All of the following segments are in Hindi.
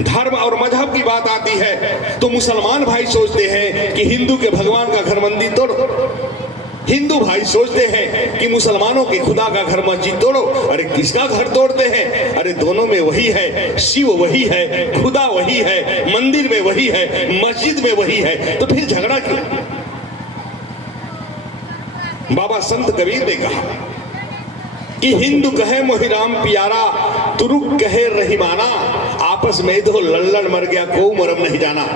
धर्म और मजहब की बात आती है तो मुसलमान भाई सोचते हैं कि हिंदू के भगवान का घर मंदिर तोड़ो, हिंदू भाई सोचते हैं कि मुसलमानों के खुदा का घर मस्जिद तोड़ो। अरे किसका घर तोड़ते हैं? अरे दोनों में वही है, शिव वही है, खुदा वही है, मंदिर में वही है, मस्जिद में वही है, तो फिर झगड़ा क्यों? बाबा संत कबीर ने कहा कि हिंदू कहे मोहिराम प्यारा, तुरुक कहे रहीमाना, आपस में दो लल्लड़ मर गया को मरम नहीं जाना।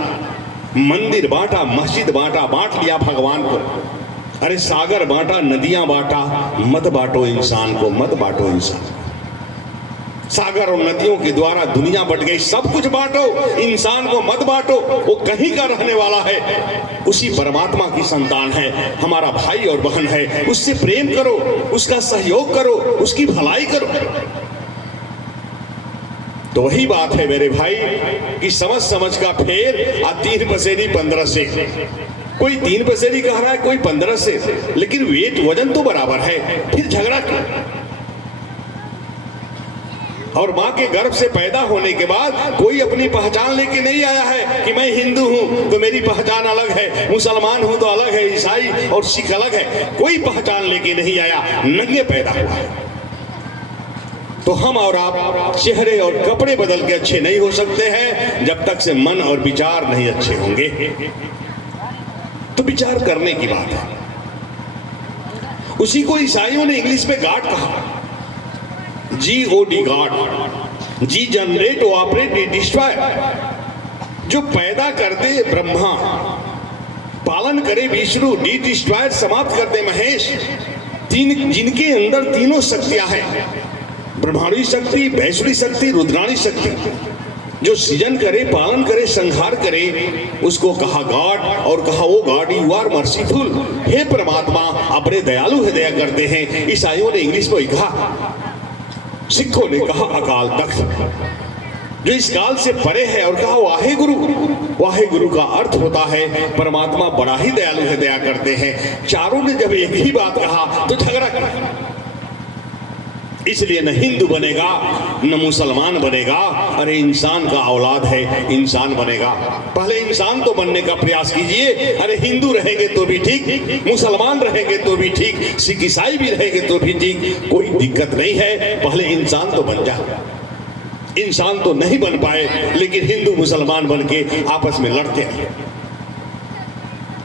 मंदिर बांटा, मस्जिद बांटा, बांट लिया भगवान को। अरे सागर बांटा, नदियां बांटा, मत बांटो इंसान को, मत बांटो इंसान को। सागर और नदियों के द्वारा दुनिया बट गई, सब कुछ बांटो, इंसान को मत बांटो। वो कहीं का रहने वाला है, उसी परमात्मा की संतान है, हमारा भाई और बहन है। उससे प्रेम करो, उसका सहयोग करो, उसकी भलाई करो। तो वही बात है मेरे भाई कि समझ समझ का फेर आ 3 पसेरी 15 से। कोई 3 पसेरी कह रहा है, कोई 15 से, लेकिन वेट वजन तो बराबर है, फिर झगड़ा क्यों? और मां के गर्भ से पैदा होने के बाद कोई अपनी पहचान लेके नहीं आया है कि मैं हिंदू हूं तो मेरी पहचान अलग है, मुसलमान हूं तो अलग है, ईसाई और सिख अलग है। कोई पहचान लेके नहीं आया, नंगे पैदा हुआ है। तो हम और आप चेहरे और कपड़े बदल के अच्छे नहीं हो सकते हैं जब तक से मन और विचार नहीं अच्छे होंगे। तो विचार करने की बात है। उसी को ईसाइयों ने इंग्लिश में गॉड कहा, GOD गॉड। जी जनरेट, ऑपरेट, डिस्ट्रॉय। जो पैदा कर दे ब्रह्मा, पालन करे विष्णु, डिस्ट्रॉय समाप्त कर दे महेश। जिनके अंदर तीनों शक्तियां हैं, ब्रह्मांडी शक्ति, वैष्णवी शक्ति, रुद्राणी शक्ति। जो सृजन करे, पालन करे, संहार करे, उसको कहा गॉड। और कहा वो गॉड यू आर मर्सीफुल, हे परमात्मा आप बड़े दयालु है, दया करते हैं। ईसाइयों ने इंग्लिश में कहा, सिखों ने कहा अकाल तख्त, जो इस काल से परे है, और कहा वाहे गुरु। वाहे गुरु का अर्थ होता है परमात्मा बड़ा ही दयालु है, दया करते हैं। चारों ने जब एक ही बात कहा तो झगड़ा किया। इसलिए न हिंदू बनेगा न मुसलमान बनेगा। अरे इंसान का औलाद है, इंसान बनेगा। पहले इंसान तो बनने का प्रयास कीजिए। अरे हिंदू रहेंगे तो भी ठीक, मुसलमान रहेंगे तो भी ठीक, सिख ईसाई भी रहेंगे तो भी ठीक, कोई दिक्कत नहीं है। पहले इंसान तो बन जाए। इंसान तो नहीं बन पाए, लेकिन हिंदू मुसलमान बन के आपस में लड़ते हैं।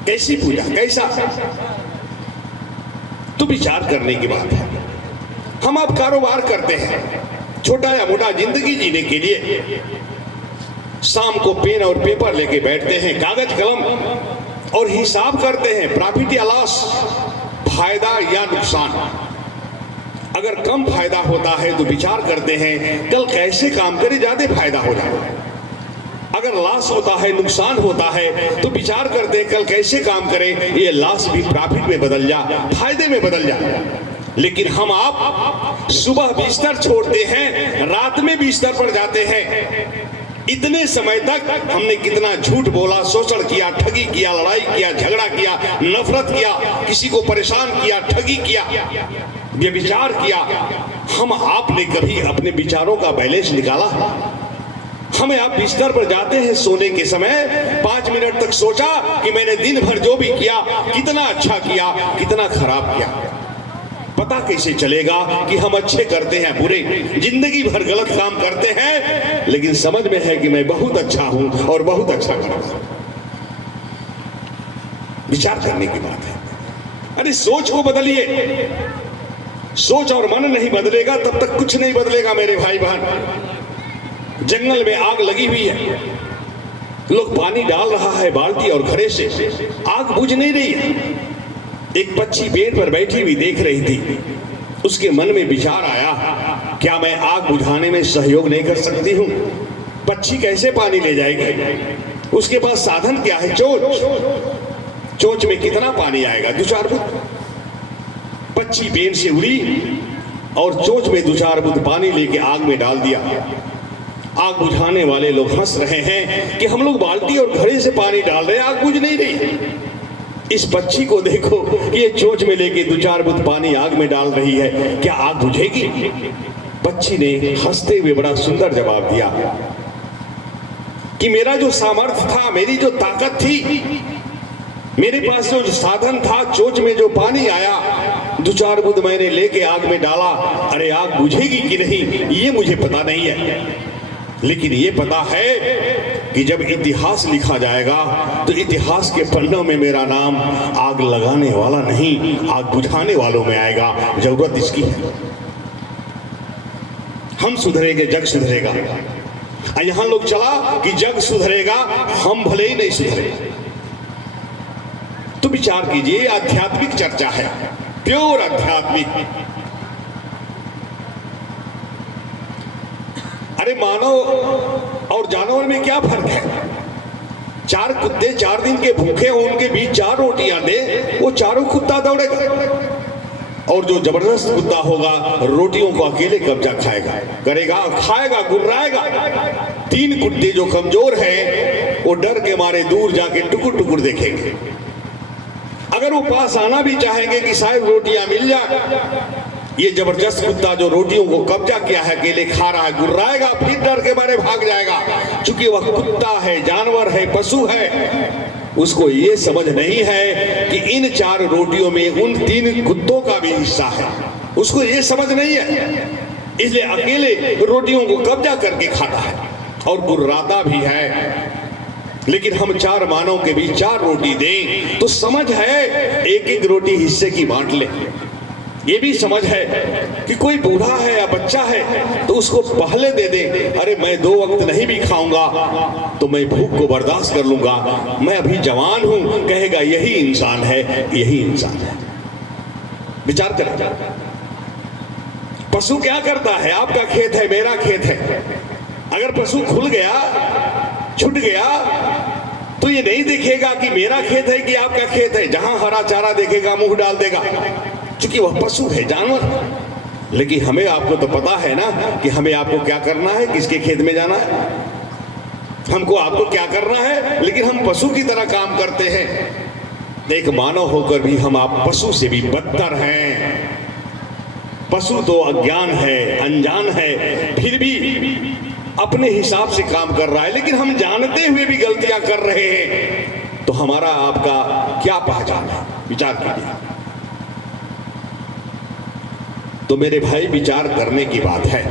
कैसी पूजा, कैसा? तो विचार करने की बात है। हम अब कारोबार करते हैं, छोटा या मोटा जिंदगी जीने के लिए। शाम को पेन और पेपर लेके बैठते हैं, कागज कलम, और हिसाब करते हैं, प्रॉफिट या लॉस, फायदा या नुकसान। अगर कम फायदा होता है तो विचार करते हैं कल कैसे काम करे ज्यादा फायदा हो जाए। अगर लॉस होता है, नुकसान होता है, तो विचार करते हैं कल कैसे काम करें ये लॉस भी प्रॉफिट में बदल जा, फायदे में बदल जा। लेकिन हम आप सुबह बिस्तर छोड़ते हैं, रात में बिस्तर पर जाते हैं। इतने समय तक हमने कितना झूठ बोला, शोषण किया, ठगी किया, लड़ाई किया, झगड़ा किया, नफरत किया, किसी को परेशान किया, ठगी किया, ये विचार किया। हम आपने कभी अपने विचारों का बैलेंस निकाला? हमें आप बिस्तर पर जाते हैं सोने के समय, 5 मिनट तक सोचा कि मैंने दिन भर जो भी किया, कितना अच्छा किया, कितना खराब किया। पता कैसे चलेगा कि हम अच्छे करते हैं बुरे? जिंदगी भर गलत काम करते हैं, लेकिन समझ में है कि मैं बहुत अच्छा हूं और बहुत अच्छा करता हूं। विचार करने की बात है। अरे सोच को बदलिए। सोच और मन नहीं बदलेगा तब तक कुछ नहीं बदलेगा मेरे भाई बहन। जंगल में आग लगी हुई है, लोग पानी डाल रहा है बाल्टी और घड़े से, आग बुझ नहीं रही है। एक पक्षी पेड़ पर बैठी हुई देख रही थी। उसके मन में विचार आया, क्या मैं आग बुझाने में सहयोग नहीं कर सकती हूँ? पक्षी कैसे पानी ले जाएगी? उसके पास साधन क्या है? चोंच। चोंच में कितना पानी आएगा? 2-4 बूंद। पक्षी पेड़ से उड़ी और चोंच में 2-4 बूंद पानी लेके आग में डाल दिया। आग बुझाने वाले लोग हंस रहे हैं कि हम लोग बाल्टी और घड़े से पानी डाल रहे हैं, आग बुझ नहीं रही। इस पक्षी को देखो, ये चोंच में लेके 2-4 बूंद पानी आग में डाल रही है, क्या आग बुझेगी? पक्षी ने हंसते हुए बड़ा सुंदर जवाब दिया, कि मेरा जो सामर्थ्य था, मेरी जो ताकत थी, मेरे पास जो साधन था, चोंच में जो पानी आया, 2-4 बूंद मैंने लेके आग में डाला। अरे आग बुझेगी कि नहीं ये मुझे पता नहीं है, लेकिन ये पता है कि जब इतिहास लिखा जाएगा तो इतिहास के पन्नों में मेरा नाम आग लगाने वाला नहीं, आग बुझाने वालों में आएगा। जरूरत इसकी है। हम सुधरेंगे, जग सुधरेगा। यहां लोग चला कि जग सुधरेगा, हम भले ही नहीं सुधरे। तो विचार कीजिए, आध्यात्मिक चर्चा है, प्योर आध्यात्मिक। अरे मानव और जानवर में क्या फर्क है? 4 कुत्ते 4 दिन के भूखे हो, उनके बीच 4 रोटियां दे, वो चारों कुत्ता दौड़ेगा। और जो जबरदस्त कुत्ता होगा, रोटियों को अकेले कब्जा करेगा, खाएगा, गुर्राएगा। 3 कुत्ते जो कमजोर हैं, वो डर के मारे दूर जाके टुकुर टुकुर देखेंगे। अगर वो पास आना भी चाहेंगे कि शायद रोटियां मिल जाए, ये जबरदस्त कुत्ता जो रोटियों को कब्जा किया है, अकेले खा रहा है, गुर्राएगा, फिर डर के मारे भाग जाएगा। क्योंकि वह कुत्ता है, जानवर है, पशु है। उसको ये समझ नहीं है कि इन 4 रोटियों में उन 3 कुत्तों का भी हिस्सा है। उसको ये समझ नहीं है, इसलिए अकेले रोटियों को कब्जा करके खाता है और गुर्राता भी है। लेकिन हम 4 मानव के बीच 4 रोटी दें तो समझ है, एक रोटी हिस्से की बांट ले। ये भी समझ है कि कोई बूढ़ा है या बच्चा है तो उसको पहले दे दे। अरे मैं 2 वक्त नहीं भी खाऊंगा तो मैं भूख को बर्दाश्त कर लूंगा, मैं अभी जवान हूं, कहेगा यही इंसान है, यही इंसान है। विचार करें, पशु क्या करता है? आपका खेत है, मेरा खेत है। अगर पशु खुल गया, छूट गया, तो ये नहीं देखेगा कि मेरा खेत है कि आपका खेत है। जहां हरा चारा देखेगा मुंह डाल देगा, क्योंकि वह पशु है, जानवर। लेकिन हमें आपको तो पता है ना कि हमें आपको क्या करना है, किसके खेत में जाना है, हमको आपको क्या करना है। लेकिन हम पशु की तरह काम करते हैं। एक मानव होकर भी हम आप पशु से भी बदतर हैं। पशु तो अज्ञान है, अनजान है, फिर भी अपने हिसाब से काम कर रहा है। लेकिन हम जानते हुए भी गलतियां कर रहे हैं, तो हमारा आपका क्या पहचान है? विचार कीजिए। तो मेरे भाई, विचार करने की बात है।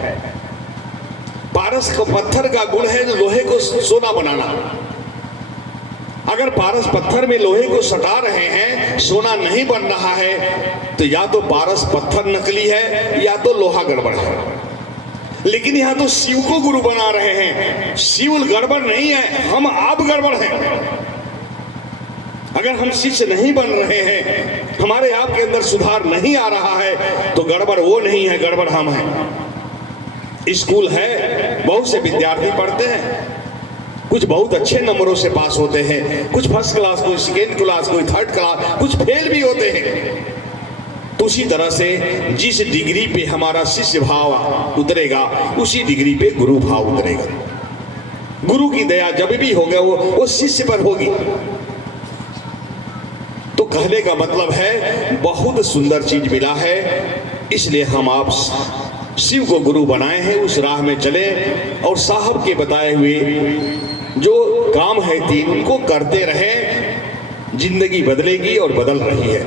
पारस का पत्थर का गुण है लोहे को सोना बनाना। अगर पारस पत्थर में लोहे को सटा रहे हैं, सोना नहीं बन रहा है, तो या तो पारस पत्थर नकली है या तो लोहा गड़बड़ है। लेकिन यहां तो शिव को गुरु बना रहे हैं। शिव गड़बड़ नहीं है, हम आप गड़बड़ हैं। अगर हम शिष्य नहीं बन रहे हैं, हमारे आप के अंदर सुधार नहीं आ रहा है, तो गड़बड़ वो नहीं है, गड़बड़ हम हैं। स्कूल है, बहुत से विद्यार्थी पढ़ते हैं, कुछ बहुत अच्छे नंबरों से पास होते हैं, कुछ फर्स्ट क्लास, कोई सेकेंड क्लास, कोई थर्ड क्लास, कुछ फेल भी होते हैं। तो उसी तरह से जिस डिग्री पे हमारा शिष्य भाव उतरेगा, उसी डिग्री पे गुरु भाव उतरेगा। गुरु की दया जब भी होगा वो शिष्य पर होगी। तो कहने का मतलब है, बहुत सुंदर चीज मिला है, इसलिए हम आप शिव को गुरु बनाए हैं। उस राह में चले और साहब के बताए हुए जो काम है 3, उनको करते रहे। जिंदगी बदलेगी और बदल रही है।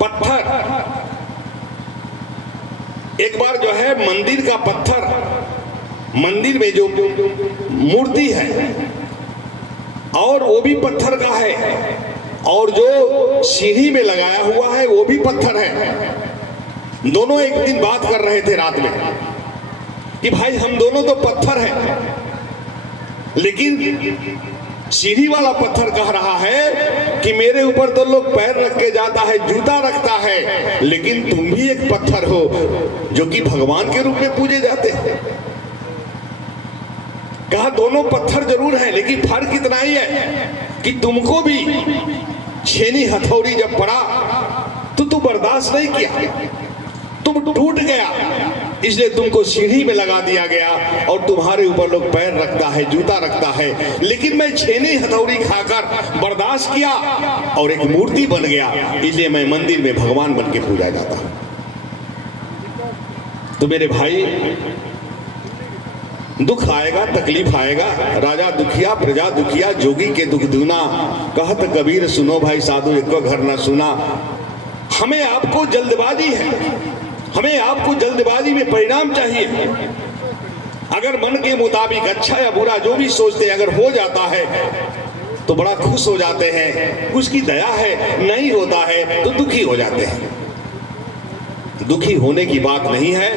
पत्थर, एक बार जो है मंदिर का पत्थर, मंदिर में जो मूर्ति है और वो भी पत्थर का है, और जो सीढ़ी में लगाया हुआ है वो भी पत्थर है। दोनों एक दिन बात कर रहे थे रात में कि भाई हम दोनों तो पत्थर हैं, लेकिन सीढ़ी वाला पत्थर कह रहा है कि मेरे ऊपर तो लोग पैर रख के जाता है, जूता रखता है, लेकिन तुम भी एक पत्थर हो जो कि भगवान के रूप में पूजे जाते हैं। कहा दोनों पत्थर जरूर है, लेकिन फर्क इतना ही है कि तुमको भी छेनी हथौड़ी जब पड़ा तो तू बर्दाश्त नहीं किया, तुम टूट गया, इसलिए तुमको सीढ़ी में लगा दिया गया और तुम्हारे ऊपर लोग पैर रखता है, जूता रखता है। लेकिन मैं छेनी हथौड़ी खाकर बर्दाश्त किया और एक मूर्ति बन गया, इसलिए मैं मंदिर में भगवान बन के पूजा जाता हूं। तो मेरे भाई, दुख आएगा, तकलीफ आएगा, राजा दुखिया प्रजा दुखिया, जोगी के दुख दूना, कहत कबीर सुनो भाई साधु एक घर न सुना। हमें आपको जल्दबाजी है, हमें आपको जल्दबाजी में परिणाम चाहिए। अगर मन के मुताबिक अच्छा या बुरा जो भी सोचते हैं अगर हो जाता है तो बड़ा खुश हो जाते हैं, उसकी दया है, नहीं होता है तो दुखी हो जाते हैं। दुखी होने की बात नहीं है,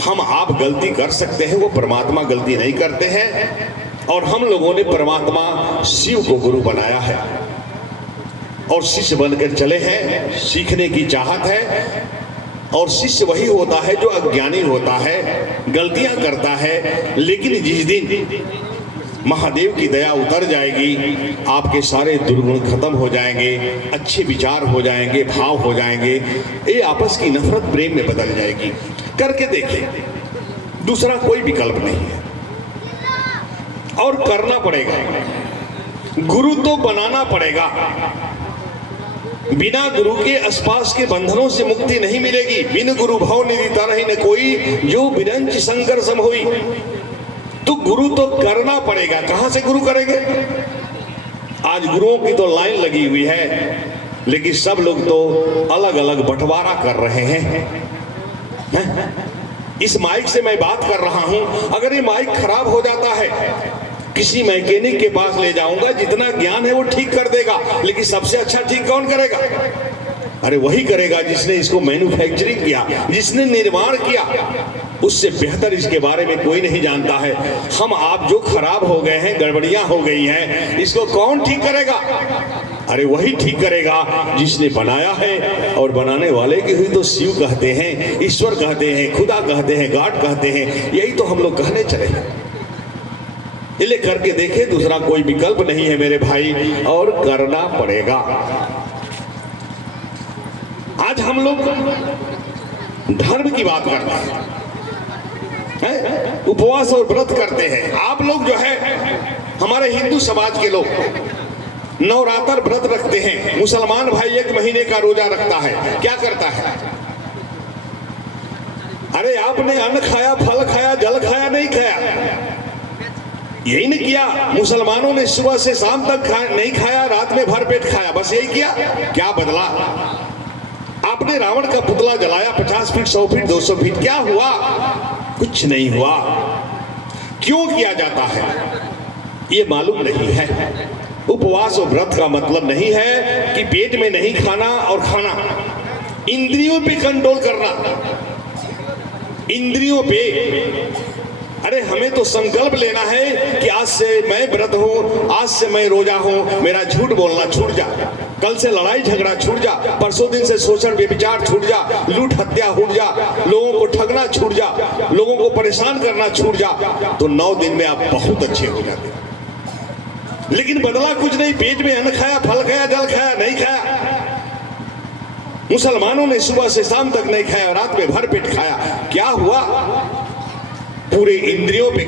हम आप गलती कर सकते हैं, वो परमात्मा गलती नहीं करते हैं। और हम लोगों ने परमात्मा शिव को गुरु बनाया है और शिष्य बनकर चले हैं, सीखने की चाहत है। और शिष्य वही होता है जो अज्ञानी होता है, गलतियां करता है, लेकिन जिस दिन महादेव की दया उतर जाएगी, आपके सारे दुर्गुण खत्म हो जाएंगे, अच्छे विचार हो जाएंगे, भाव हो जाएंगे, ये आपस की नफरत प्रेम में बदल जाएगी। करके देखिए, दूसरा कोई विकल्प नहीं है और करना पड़ेगा। गुरु तो बनाना पड़ेगा, बिना गुरु के आसपास के बंधनों से मुक्ति नहीं मिलेगी। बिन गुरु भाव निधि तरहि न कोई, जो बिरंच शंकर सम होई। तो गुरु तो करना पड़ेगा। कहां से गुरु करेंगे? आज गुरुओं की तो लाइन लगी हुई है, लेकिन सब लोग तो अलग अलग बंटवारा कर रहे हैं। इस माइक से मैं बात कर रहा हूं, अगर ये माइक खराब हो जाता है, किसी मैकेनिक के पास ले जाऊंगा, जितना ज्ञान है वो ठीक कर देगा, लेकिन सबसे अच्छा ठीक कौन करेगा? अरे वही करेगा जिसने इसको मैन्युफैक्चरिंग किया, जिसने निर्माण किया। उससे बेहतर इसके बारे में कोई नहीं जानता है। हम आप जो खराब हो गए हैं, गड़बड़ियां हो गई हैं, इसको कौन ठीक करेगा? अरे वही ठीक करेगा जिसने बनाया है। और बनाने वाले की हुई तो शिव कहते हैं, ईश्वर कहते हैं, खुदा कहते हैं, गॉड कहते हैं। यही तो हम लोग कहने चले हैं। इसलिए करके देखे, दूसरा कोई विकल्प नहीं है मेरे भाई, और करना पड़ेगा। आज हम लोग धर्म की बात करते हैं, उपवास और व्रत करते हैं। आप लोग जो है, हमारे हिंदू समाज के लोग नवरात्र व्रत रखते हैं। मुसलमान भाई 1 महीने का रोजा रखता है। क्या करता है? अरे आपने अन्न खाया, फल खाया, जल खाया, नहीं खाया? यही नहीं किया। मुसलमानों ने सुबह से शाम तक नहीं खाया, रात में भर पेट खाया, बस यही किया। क्या बदला? आपने रावण का पुतला जलाया 50 फीट, 100 फीट, 200 फीट, क्या हुआ? कुछ नहीं हुआ। क्यों किया जाता है ये मालूम नहीं है। उपवास और व्रत का मतलब नहीं है कि पेट में नहीं खाना और खाना, इंद्रियों पे कंट्रोल करना, इंद्रियों पे। अरे हमें तो संकल्प लेना है कि आज से मैं व्रत हूं, आज से मैं रोजा हूं, मेरा झूठ बोलना छूट जा, कल से लड़ाई झगड़ा छूट जा, परसों दिन से शोषण व्यभिचार छूट जा, लूट हत्या छूट जा, लोगों को ठगना छूट जा, लोगों को परेशान करना छूट जा। तो 9 दिन में आप बहुत अच्छे हो जाते। लेकिन बदला कुछ नहीं। पेट में अन्न खाया, फल खाया, जल खाया, नहीं खाया। मुसलमानों ने सुबह से शाम तक नहीं खाया, रात में भर पेट खाया। क्या हुआ? पूरे इंद्रियों पे